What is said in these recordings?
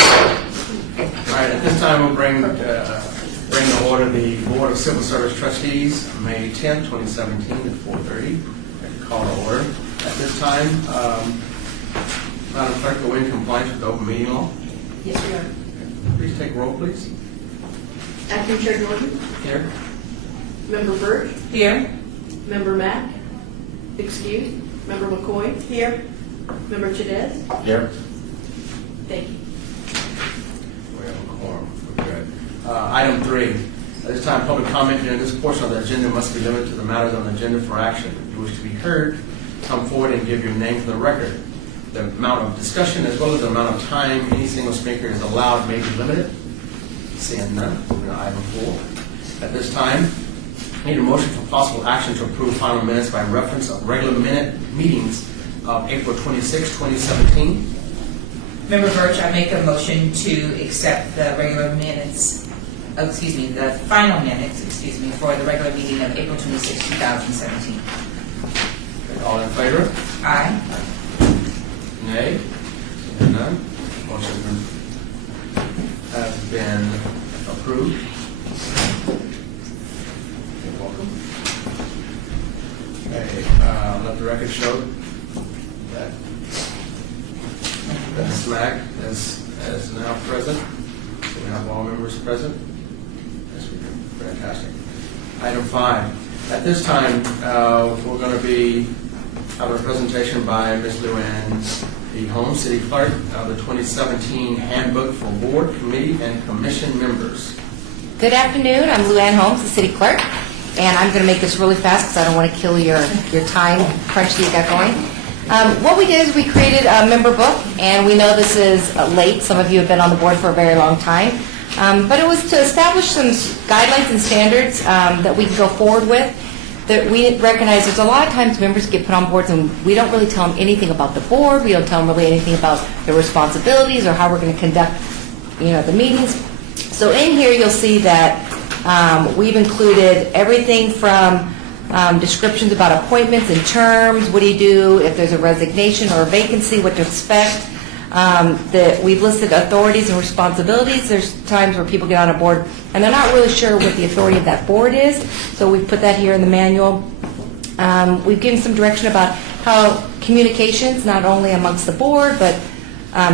All right, at this time, we'll bring to order the Board of Civil Service Trustees, May 10, 2017, at 4:30. Call to order. At this time, Madam Clerk, are we in compliance with the open meeting law? Yes, we are. Please take roll, please. Acting Chair Jordan. Here. Member Birch. Here. Member Mack. Excused. Member McCoy. Here. Member Chedez. Here. Thank you. We have a quorum. We're good. Item 3. At this time, public comment during this portion of the agenda must be limited to the matters on the agenda for action. If you wish to be heard, come forward and give your name for the record. The amount of discussion as well as the amount of time any single speaker is allowed may be limited. Seeing none, we're on item 4. At this time, I need a motion for possible action to approve final minutes by reference of regular meetings of April 26, 2017. Member Birch, I make a motion to accept the regular minutes, the final minutes, for the regular meeting of April 26, 2017. All in favor? Aye. Nay? Seeing none? Motion has been approved. You're welcome. Okay, let the record show that SMAC is now present. So we have all members present. Yes, we do. Fantastic. Item 5. At this time, we're going to be having a presentation by Ms. Luann D. Holmes, City Clerk, of the 2017 Handbook for Board, Committee, and Commission Members. Good afternoon. I'm Luann Holmes, the City Clerk, and I'm going to make this really fast because I don't want to kill your time crunch that you got going. What we did is we created a member book, and we know this is late. Some of you have been on the board for a very long time. But it was to establish some guidelines and standards that we can go forward with. That we recognize there's a lot of times members get put on boards and we don't really tell them anything about the board. We don't tell them really anything about their responsibilities or how we're going to conduct, the meetings. So in here you'll see that we've included everything from descriptions about appointments and terms. What do you do if there's a resignation or a vacancy? What to expect? That we've listed authorities and responsibilities. There's times where people get on a board and they're not really sure what the authority of that board is, so we've put that here in the manual. We've given some direction about how communications, not only amongst the board, but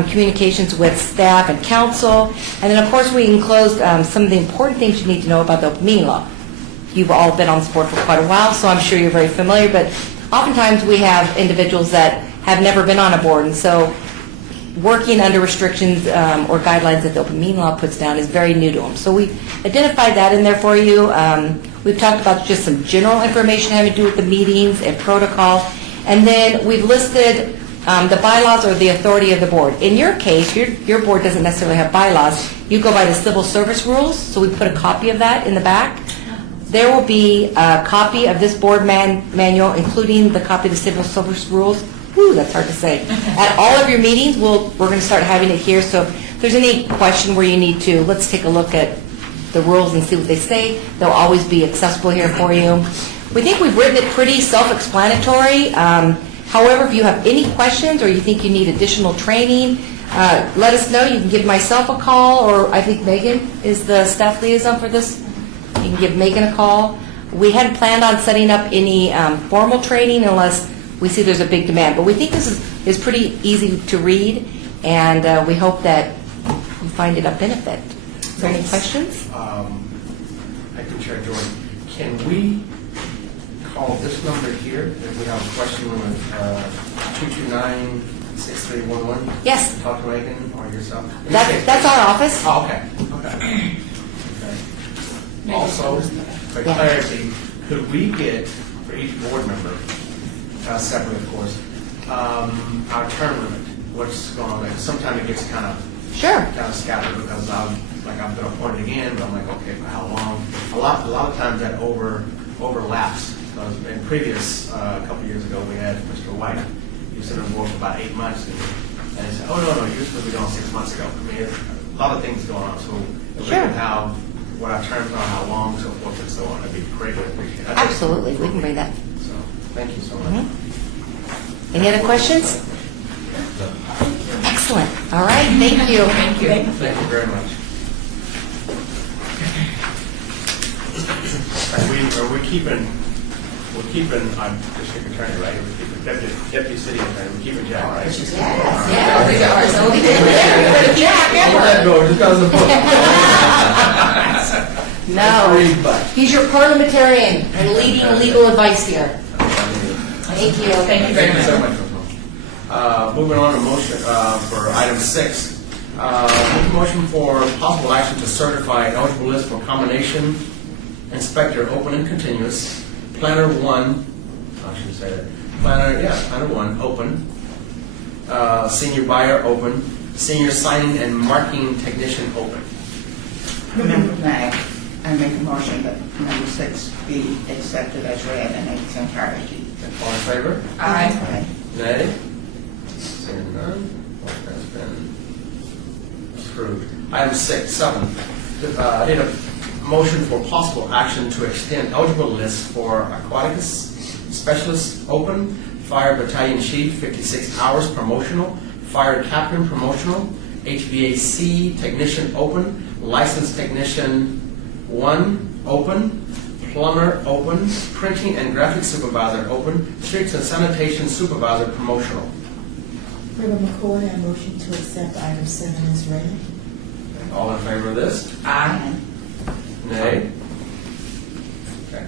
communications with staff and council. And then, of course, we enclosed some of the important things you need to know about the open meeting law. You've all been on this board for quite a while, so I'm sure you're very familiar, but oftentimes we have individuals that have never been on a board, and so working under restrictions or guidelines that the open meeting law puts down is very new to them. So we've identified that in there for you. We've talked about just some general information having to do with the meetings and protocol. And then we've listed the bylaws or the authority of the board. In your case, your board doesn't necessarily have bylaws. You go by the civil service rules, so we put a copy of that in the back. There will be a copy of this board manual, including the copy of the civil service rules. Whew, that's hard to say. At all of your meetings, we're going to start having it here. So if there's any question where you need to, let's take a look at the rules and see what they say. They'll always be accessible here for you. We think we've written it pretty self-explanatory. However, if you have any questions or you think you need additional training, let us know. You can give myself a call, or I think Megan is the staff liaison for this. You can give Megan a call. We hadn't planned on setting up any formal training unless we see there's a big demand. But we think this is pretty easy to read, and we hope that you find it a benefit. Is there any questions? Acting Chair Jordan, can we call this number here if we have a question with 229-6311? Yes. Talk to Megan or yourself? That's our office. Oh, okay. Also, for clarity, could we get, for each board member, separate of course, our term limit? What's going on there? Sometimes it gets kind of scattered because I've been appointed again, but I'm like, okay, for how long? A lot of times that overlaps. Because in previous, a couple years ago, we had Mr. White. He was on board for about 8 months, and he said, oh, no, you're supposed to be gone 6 months ago. I mean, a lot of things going on. So if we can have what our terms are, how long, so forth and so on, that'd be greatly appreciated. Absolutely, we can bring that. So thank you so much. Any other questions? Excellent. Excellent. All right, thank you. Thank you. Thank you very much. Are we keeping, we're keeping, I'm district attorney, right? We're keeping deputy city attorney, we're keeping Jack, right? Yes, yeah. Let go, just because of the book. No, Read, but. he's your parliamentarian and leading legal advice here. Thank you. Thank you very Thank you so much. much. Moving on to motion for item 6. Make a motion for possible action to certify an eligible list for combination inspector, open and continuous, planner 1, I shouldn't say that, planner 1, open, senior buyer, open, senior signing and marking technician, open. Member Mack, I make a motion that number 6 be accepted as read in its entirety. All in favor? Aye. Nay? Seeing none, motion has been approved. Item 7. I need a motion for possible action to extend eligible lists for aquatic specialist, open, fire battalion chief, 56 hours promotional, fire captain promotional, HVAC technician, open, licensed technician 1, open, plumber, open, printing and graphic supervisor, open, streets and sanitation supervisor, promotional. Member McCoy, I motion to accept item 7 as read. All in favor of this? Aye. Nay? Okay.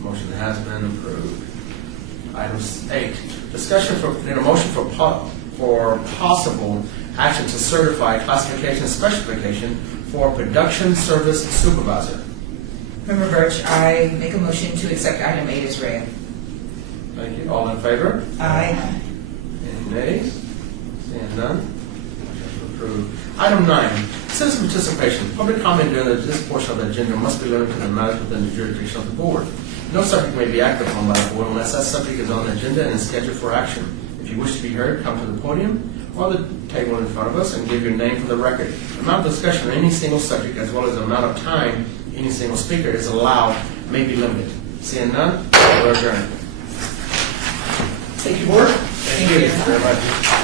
Motion has been approved. Item 8, discussion for, need a motion for possible action to certify classification specification for production service supervisor. Member Birch, I make a motion to accept item 8 as read. Thank you. All in favor? Aye. Any nays? Seeing none? Motion approved. Item 9, citizen participation. Public comment during this portion of the agenda must be limited to the matters within the jurisdiction of the board. No subject may be acted upon by the board unless that subject is on the agenda and is scheduled for action. If you wish to be heard, come to the podium or the table in front of us and give your name for the record. Amount of discussion on any single subject as well as the amount of time any single speaker is allowed may be limited. Seeing none, we're adjourned. Thank you, Board. Thank you very much.